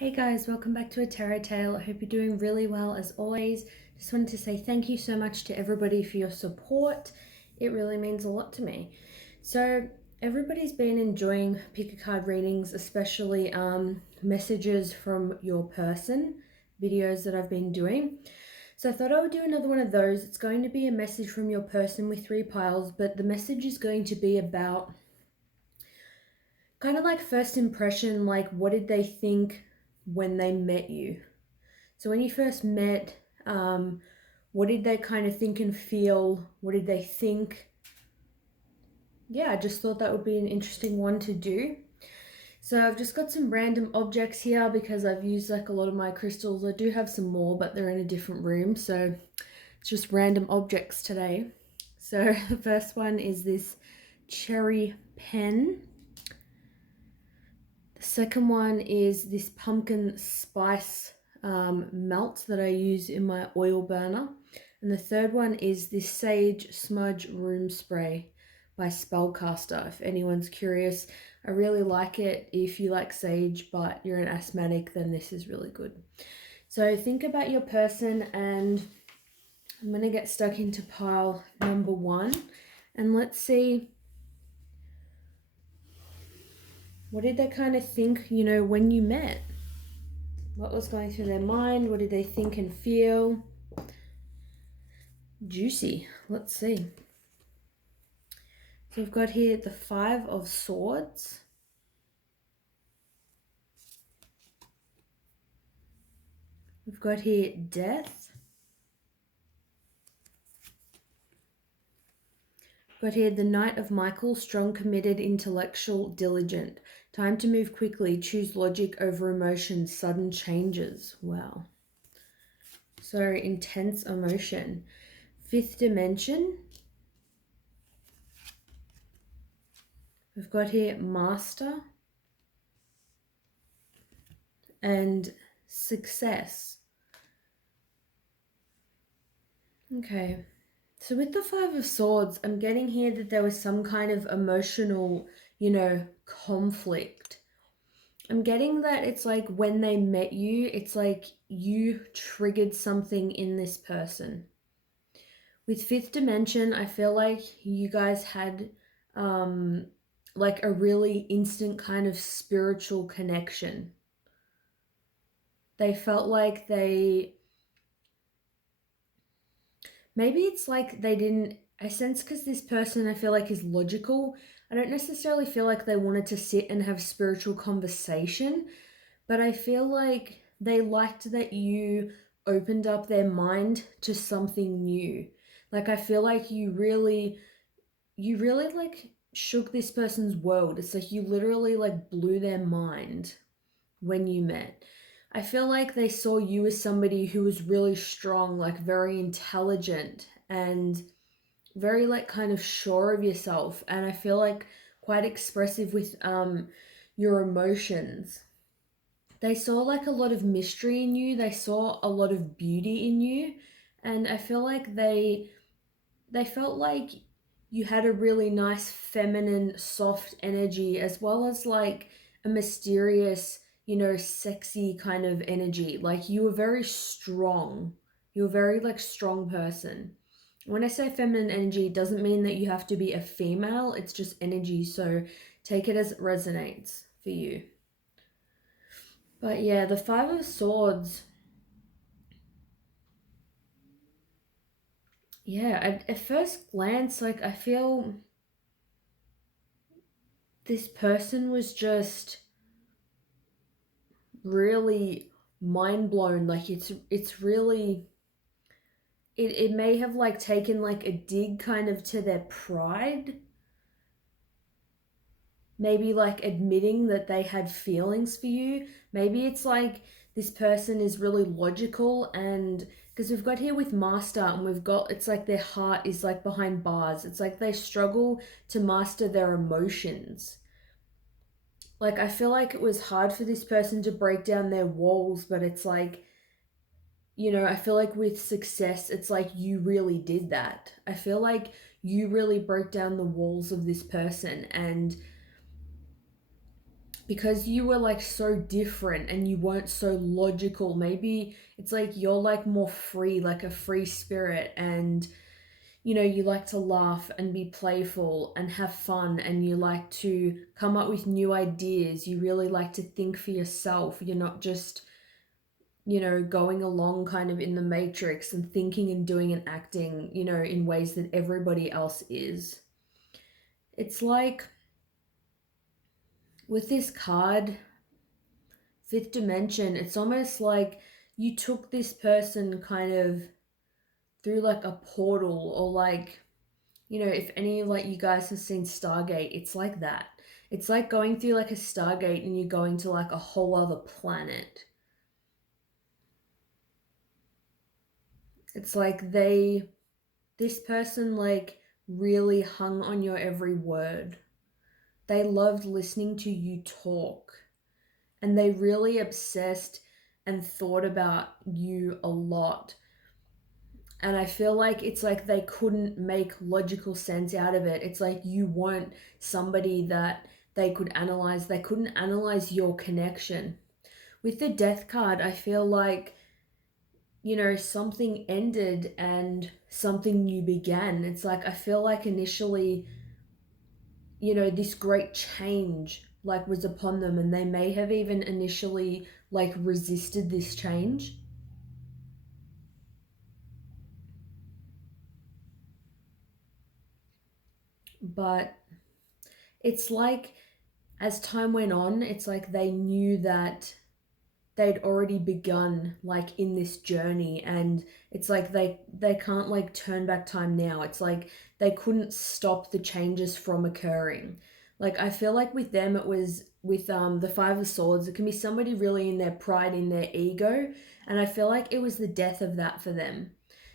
Hey guys, welcome back to A Tarot Tale. I hope you're doing really well as always. Just wanted to say thank you so much to everybody for your support. It really means a lot to me. So everybody's been enjoying pick a card readings, especially messages from your person, videos that I've been doing. So I thought I would do another one of those. It's going to be a message from your person with 3 piles, but the message is going to be about kind of like first impression, like what did they think when they met you? So when you first met, what did they kind of think and feel? What did they think? Yeah, I just thought that would be an interesting one to do. So I've just got some random objects here because I've used like a lot of my crystals. I do have some more, but they're in a different room. So it's just random objects today. So the first one is this cherry pen. The second one is this pumpkin spice melt that I use in my oil burner. And the third one is this Sage Smudge Room Spray by Spellcaster. If anyone's curious, I really like it. If you like sage but you're an asthmatic, then this is really good. So think about your person, and I'm going to get stuck into pile number 1. And let's see, what did they kind of think, when you met? What was going through their mind? What did they think and feel? Juicy. Let's see. So we've got here the 5 of Swords. We've got here Death. We've got here the Knight of Michael, strong, committed, intellectual, diligent. Time to move quickly, choose logic over emotion, sudden changes. Wow. So intense emotion. 5th dimension. We've got here Master and Success. Okay, so with the 5 of Swords, I'm getting here that there was some kind of emotional, conflict. I'm getting that it's like when they met you, it's like you triggered something in this person. With 5th dimension, I feel like you guys had like a really instant kind of spiritual connection. They felt like maybe it's like they didn't, I sense, because this person I feel like is logical. I don't necessarily feel like they wanted to sit and have spiritual conversation, but I feel like they liked that you opened up their mind to something new. Like I feel like you really like shook this person's world. It's like you literally like blew their mind when you met. I feel like they saw you as somebody who was really strong, like very intelligent and very like kind of sure of yourself, and I feel like quite expressive with your emotions. They saw like a lot of mystery in you. They saw a lot of beauty in you, and I feel like they felt like you had a really nice feminine soft energy, as well as like a mysterious, sexy kind of energy. Like you were very strong. You're a very like strong person. When I say feminine energy, it doesn't mean that you have to be a female. It's just energy, so take it as it resonates for you. But yeah, the 5 of Swords, yeah, at first glance, like I feel this person was just really mind blown. Like it's really, it may have like taken like a dig kind of to their pride, maybe like admitting that they had feelings for you. Maybe it's like this person is really logical, and because we've got here with Master, and we've got, it's like their heart is like behind bars. It's like they struggle to master their emotions. Like I feel like it was hard for this person to break down their walls, but it's like, I feel like with Success, it's like you really did that. I feel like you really broke down the walls of this person, and because you were like so different and you weren't so logical, maybe it's like you're like more free, like a free spirit, and you like to laugh and be playful and have fun, and you like to come up with new ideas. You really like to think for yourself. You're not just, going along kind of in the matrix and thinking and doing and acting, in ways that everybody else is. It's like with this card, fifth dimension, it's almost like you took this person kind of through like a portal, or like, if any like you guys have seen Stargate, it's like that. It's like going through like a Stargate and you're going to like a whole other planet. It's like this person like really hung on your every word. They loved listening to you talk, and they really obsessed and thought about you a lot. And I feel like it's like they couldn't make logical sense out of it. It's like you weren't somebody that they could analyze. They couldn't analyze your connection. With the death card, I feel like, something ended and something new began. It's like I feel like initially, this great change like was upon them, and they may have even initially like resisted this change. But it's like as time went on, it's like they knew that they'd already begun like in this journey, and it's like they can't like turn back time now. It's like they couldn't stop the changes from occurring. Like I feel like with them, it was with the Five of Swords, it can be somebody really in their pride, in their ego, and I feel like it was the death of that for them.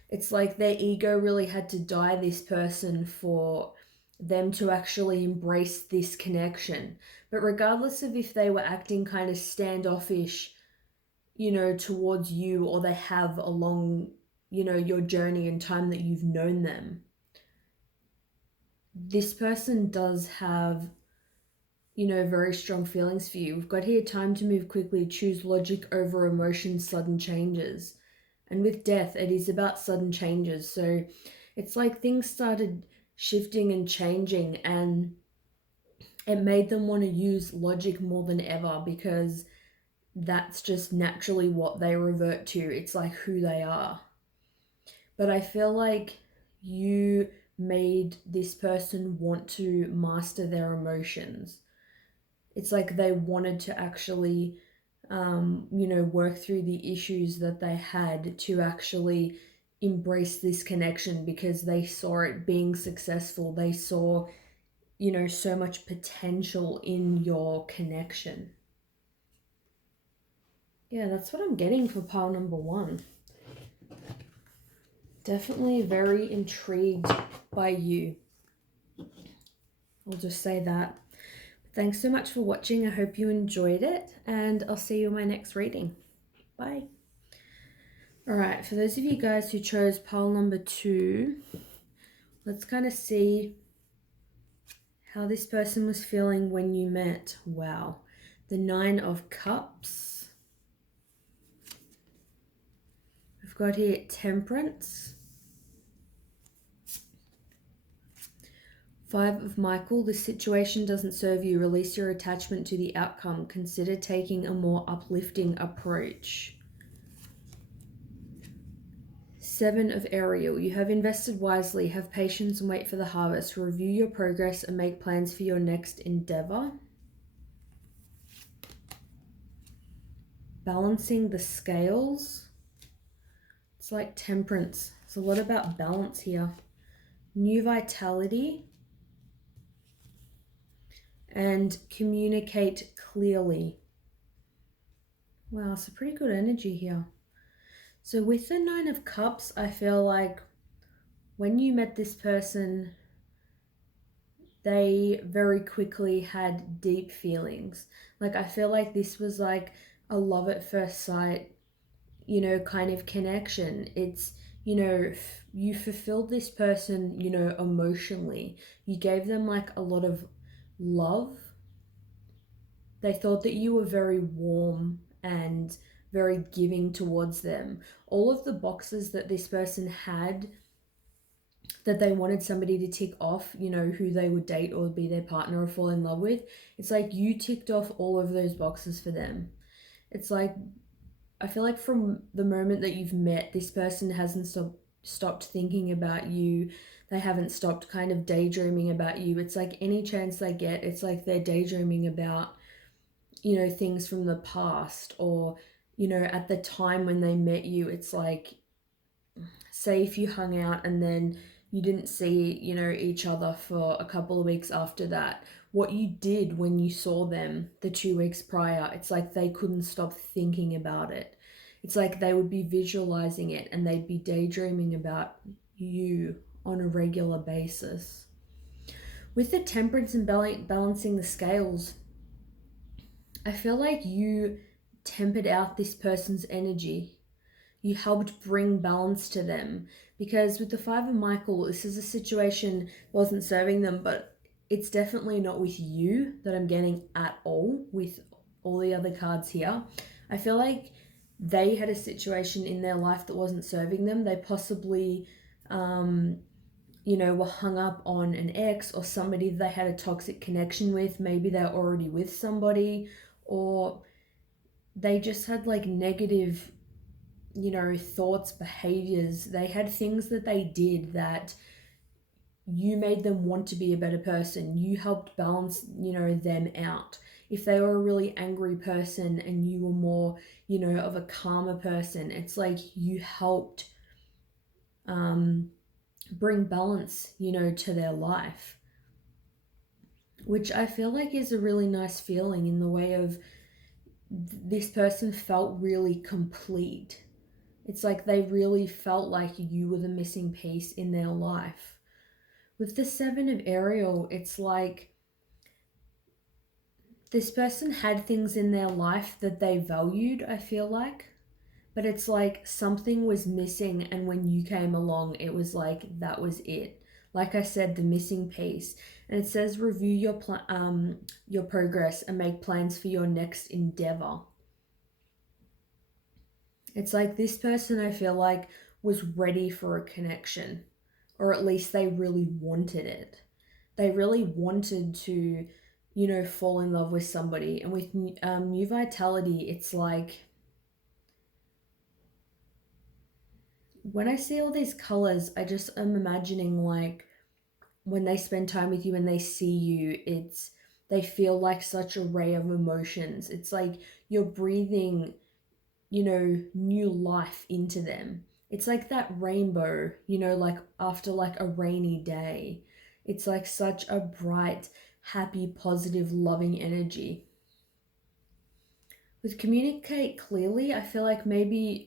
It's like their ego really had to die, this person, for them to actually embrace this connection. But regardless of if they were acting kind of standoffish, towards you, or they have along, your journey and time that you've known them, this person does have, very strong feelings for you. We've got here time to move quickly, choose logic over emotion, sudden changes. And with death, it is about sudden changes. So it's like things started shifting and changing, and it made them want to use logic more than ever, because that's just naturally what they revert to. It's like who they are. But I feel like you made this person want to master their emotions. It's like they wanted to actually, work through the issues that they had to actually embrace this connection, because they saw it being successful. They saw, so much potential in your connection. Yeah, that's what I'm getting for pile number one. Definitely very intrigued by you. I'll just say that. Thanks so much for watching. I hope you enjoyed it, and I'll see you in my next reading. Bye. All right, for those of you guys who chose pile number 2, let's kind of see how this person was feeling when you met. Wow. The 9 of Cups. We've got here Temperance. 5 of Michael. The situation doesn't serve you. Release your attachment to the outcome. Consider taking a more uplifting approach. 7 of Ariel. You have invested wisely. Have patience and wait for the harvest. Review your progress and make plans for your next endeavor. Balancing the scales. It's like Temperance. It's a lot about balance here. New vitality. And communicate clearly. Wow, so pretty good energy here. So with the 9 of Cups, I feel like when you met this person, they very quickly had deep feelings. Like I feel like this was like a love at first sight, kind of connection. It's, you fulfilled this person, emotionally. You gave them like a lot of love. They thought that you were very warm and very giving towards them. All of the boxes that this person had that they wanted somebody to tick off, who they would date or be their partner or fall in love with, it's like you ticked off all of those boxes for them. It's like, I feel like from the moment that you've met, this person hasn't stopped thinking about you. They haven't stopped kind of daydreaming about you. It's like any chance they get, it's like they're daydreaming about, things from the past, or, at the time when they met you. It's like, say if you hung out and then you didn't see, each other for a couple of weeks after that, what you did when you saw them the 2 weeks prior, it's like they couldn't stop thinking about it. It's like they would be visualizing it and they'd be daydreaming about you on a regular basis. With the temperance and balancing the scales, I feel like you tempered out this person's energy. You helped bring balance to them, because with the Five of Michael, this is a situation wasn't serving them, but it's definitely not with you that I'm getting at all with all the other cards here. I feel like they had a situation in their life that wasn't serving them. They possibly were hung up on an ex or somebody they had a toxic connection with. Maybe they're already with somebody, or they just had like negative thoughts, behaviors. They had things that they did that you made them want to be a better person. You helped balance, them out. If they were a really angry person and you were more, of a calmer person, it's like you helped bring balance, to their life. Which I feel like is a really nice feeling, in the way of this person felt really complete. It's like they really felt like you were the missing piece in their life. With the Seven of Ariel, it's like this person had things in their life that they valued, I feel like. But it's like something was missing, and when you came along, it was like that was it. Like I said, the missing piece. And it says review your progress and make plans for your next endeavor. It's like this person, I feel like, was ready for a connection, or at least they really wanted it. They really wanted to, fall in love with somebody. And with New Vitality, it's like, when I see all these colors, I just am imagining like when they spend time with you and they see you, they feel like such a ray of emotions. It's like you're breathing, new life into them. It's like that rainbow, like after like a rainy day. It's like such a bright, happy, positive, loving energy. With communicate clearly, I feel like maybe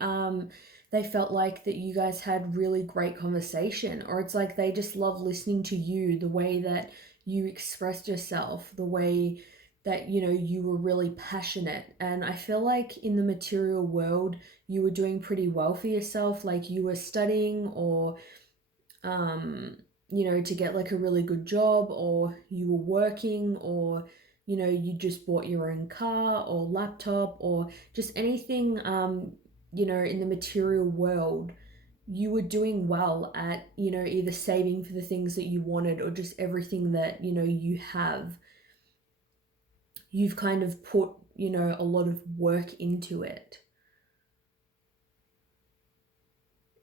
they felt like that you guys had really great conversation, or it's like they just love listening to you, the way that you expressed yourself, the way that you were really passionate. And I feel like in the material world you were doing pretty well for yourself, like you were studying, or to get like a really good job, or you were working, or you just bought your own car or laptop, or just anything, in the material world. You were doing well at, either saving for the things that you wanted, or just everything that, you have. You've kind of put, a lot of work into it.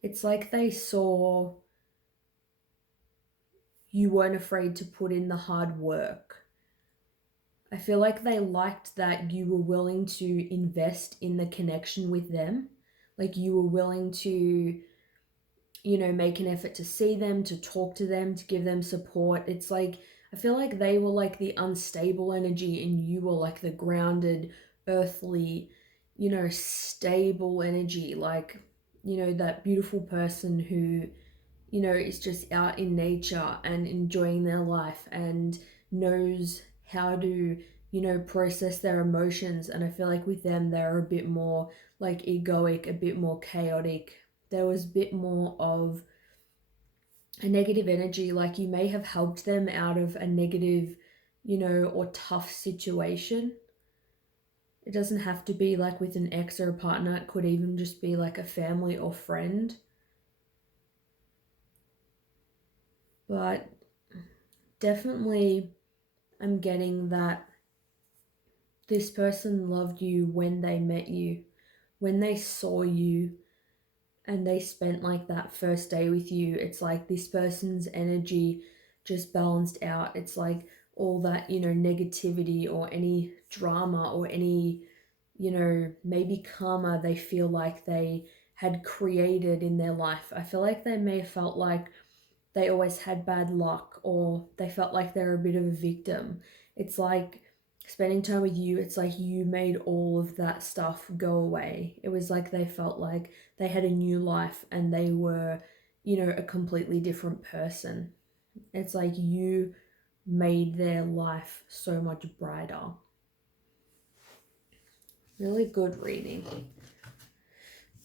It's like they saw you weren't afraid to put in the hard work. I feel like they liked that you were willing to invest in the connection with them. Like you were willing to, make an effort to see them, to talk to them, to give them support. It's like, I feel like they were like the unstable energy and you were like the grounded, earthly, stable energy. Like, that beautiful person who, is just out in nature and enjoying their life and knows how to, process their emotions. And I feel like with them, they're a bit more like egoic, a bit more chaotic. There was a bit more of a negative energy. Like you may have helped them out of a negative, or tough situation. It doesn't have to be like with an ex or a partner, it could even just be like a family or friend. But definitely, I'm getting that this person loved you when they met you, when they saw you, and they spent like that first day with you. It's like this person's energy just balanced out. It's like all that, negativity or any drama or any, maybe karma they feel like they had created in their life. I feel like they may have felt like they always had bad luck or they felt like they were a bit of a victim. It's like spending time with you, it's like you made all of that stuff go away. It was like they felt like they had a new life and they were, a completely different person. It's like you made their life so much brighter. Really good reading.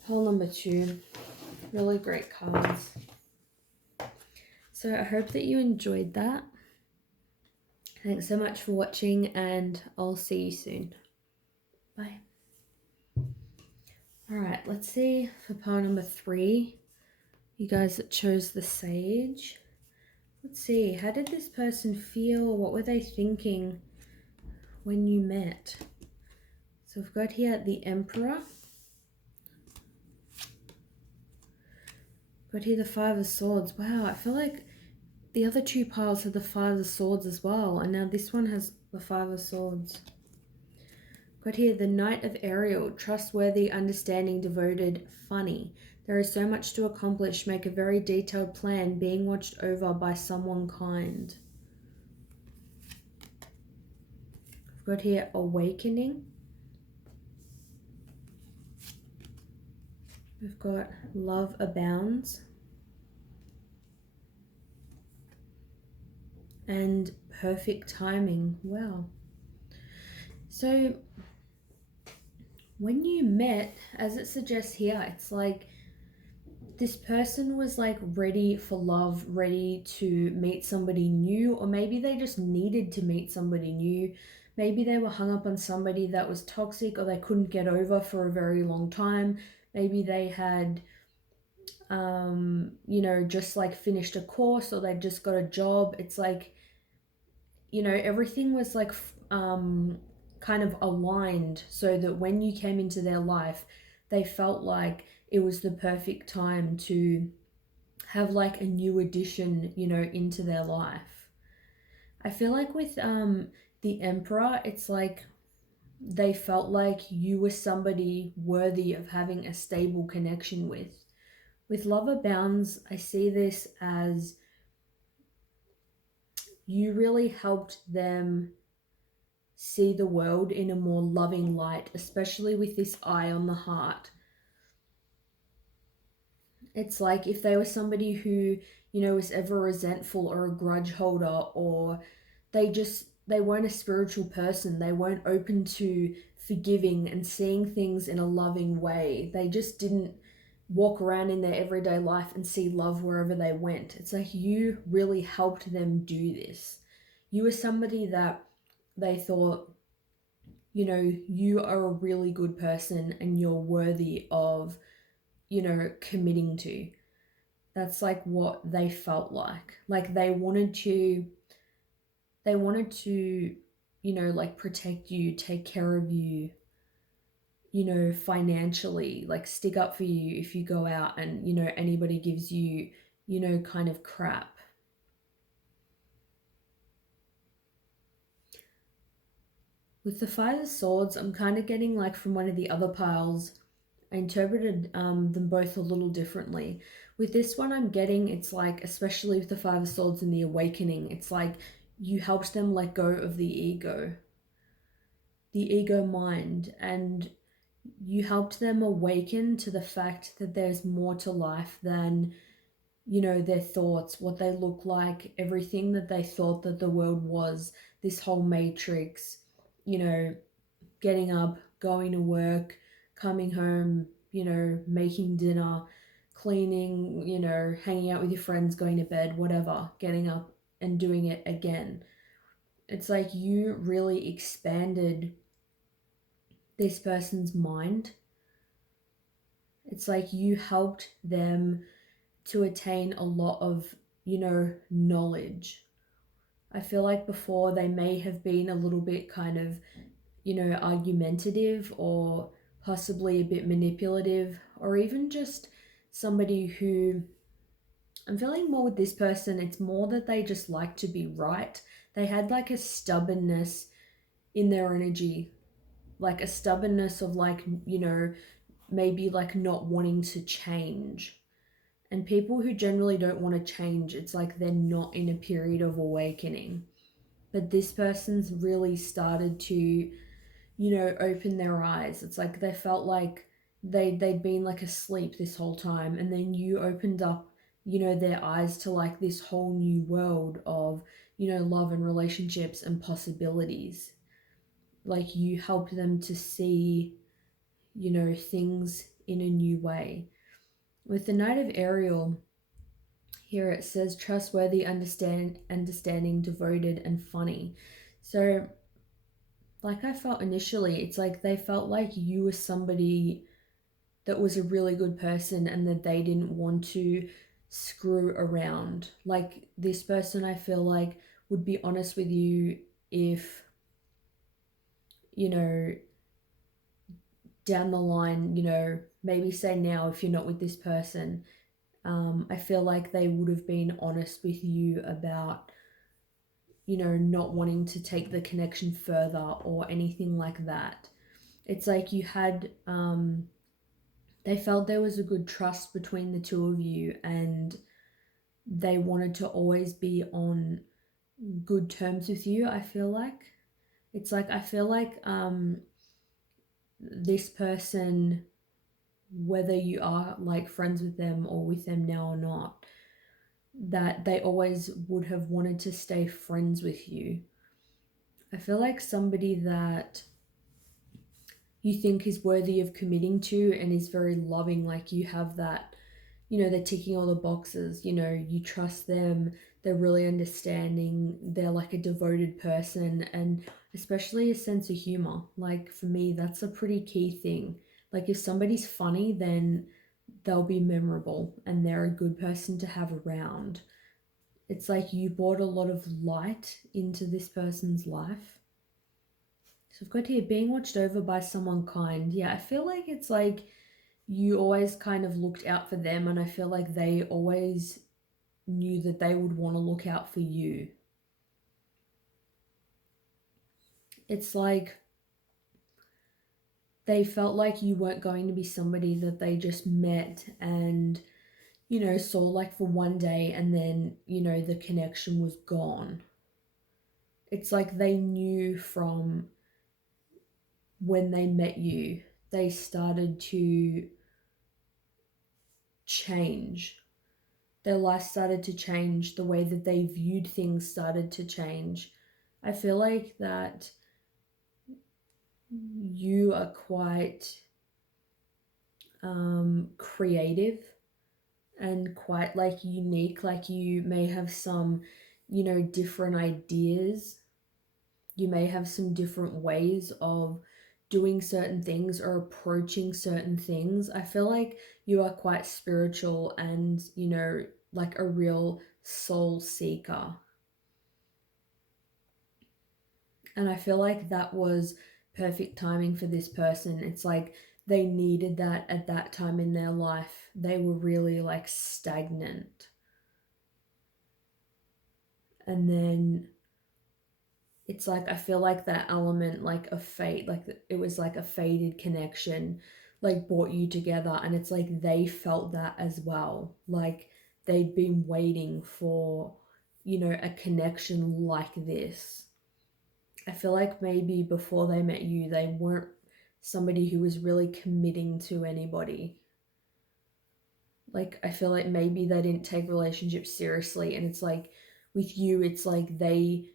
Pile number 2. Really great cards. So I hope that you enjoyed that. Thanks so much for watching, and I'll see you soon. Bye. Alright, let's see for pile number 3. You guys that chose the Sage. Let's see, how did this person feel? What were they thinking when you met? So we've got here the Emperor. Got here the Five of Swords. Wow, I feel like the other 2 piles had the Five of Swords as well, and now this one has the Five of Swords. Got here the Knight of Ariel, trustworthy, understanding, devoted, funny. There is so much to accomplish. Make a very detailed plan, being watched over by someone kind. I've got here Awakening. We've got Love Abounds. And Perfect Timing. Wow. So when you met, as it suggests here, it's like this person was like ready for love, ready to meet somebody new, or maybe they just needed to meet somebody new. Maybe they were hung up on somebody that was toxic or they couldn't get over for a very long time. Maybe they had, just like finished a course or they just got a job. It's like, everything was like kind of aligned so that when you came into their life, they felt like it was the perfect time to have like a new addition, into their life. I feel like with the Emperor, it's like they felt like you were somebody worthy of having a stable connection with. With Love Abounds, I see this as you really helped them see the world in a more loving light, especially with this eye on the heart. It's like if they were somebody who, was ever resentful or a grudge holder, or they weren't a spiritual person, they weren't open to forgiving and seeing things in a loving way. They just didn't walk around in their everyday life and see love wherever they went. It's like you really helped them do this. You were somebody that they thought, you are a really good person and you're worthy of, committing to. That's like what they felt like. Like they wanted to, like protect you, take care of you, financially, like stick up for you if you go out and, anybody gives you, kind of crap. With the Five of Swords, I'm kind of getting like from one of the other piles, I interpreted them both a little differently. With this one, I'm getting it's like, especially with the Five of Swords and the Awakening, it's like you helped them let go of the ego mind, and you helped them awaken to the fact that there's more to life than, their thoughts, what they look like, everything that they thought that the world was, this whole matrix, getting up, going to work, coming home, making dinner, cleaning, hanging out with your friends, going to bed, whatever, getting up and doing it again. It's like you really expanded this person's mind. It's like you helped them to attain a lot of, knowledge. I feel like before they may have been a little bit kind of, argumentative or possibly a bit manipulative, or even just somebody who, I'm feeling more with this person, it's more that they just like to be right. They had like a stubbornness in their energy, like a stubbornness of like, maybe like not wanting to change. And people who generally don't want to change, it's like they're not in a period of awakening. But this person's really started to, open their eyes. It's like they felt like they'd been like asleep this whole time, and then you opened up, their eyes to like this whole new world of, love and relationships and possibilities. Like you helped them to see, things in a new way. With the Knight of Ariel, here it says trustworthy, understanding, devoted, and funny. So, like I felt initially, it's like they felt like you were somebody that was a really good person and that they didn't want to screw around. Like this person, I feel like would be honest with you if, you know, down the line, maybe say now if you're not with this person, I feel like they would have been honest with you about, not wanting to take the connection further or anything like that. It's like you had, they felt there was a good trust between the two of you, and they wanted to always be on good terms with you. I feel like it's like, I feel like, this person, whether you are like friends with them or with them now or not, that they always would have wanted to stay friends with you. I feel like somebody that you think is worthy of committing to and is very loving, like you have that, they're ticking all the boxes, you trust them, they're really understanding, they're like a devoted person, and especially a sense of humor. Like for me, that's a pretty key thing. Like if somebody's funny, then they'll be memorable and they're a good person to have around. It's like you brought a lot of light into this person's life. So I've got here being watched over by someone kind. Yeah, I feel like it's like you always kind of looked out for them, and I feel like they always knew that they would want to look out for you. It's like they felt like you weren't going to be somebody that they just met and, saw like for one day and then, the connection was gone. It's like they knew from when they met you, they started to change. Their life started to change. The way that they viewed things started to change. I feel like that you are quite creative and quite like unique. Like you may have some, different ideas. You may have some different ways of doing certain things or approaching certain things. I feel like you are quite spiritual and, like a real soul seeker. And I feel like that was perfect timing for this person. It's like they needed that at that time in their life. They were really like stagnant. And then it's like I feel like that element like a fate, like it was like a fated connection, like brought you together, and it's like they felt that as well. Like they'd been waiting for, a connection like this. I feel like maybe before they met you, they weren't somebody who was really committing to anybody. Like I feel like maybe they didn't take relationships seriously, and it's like with you, it's like they,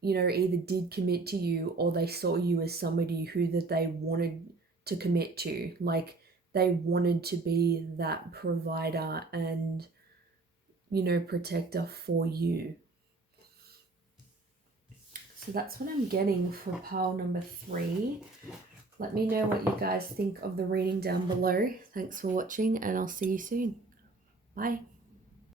either did commit to you or they saw you as somebody who that they wanted to commit to. Like they wanted to be that provider and, protector for you. So that's what I'm getting for pile number 3. Let me know what you guys think of the reading down below. Thanks for watching, and I'll see you soon. Bye.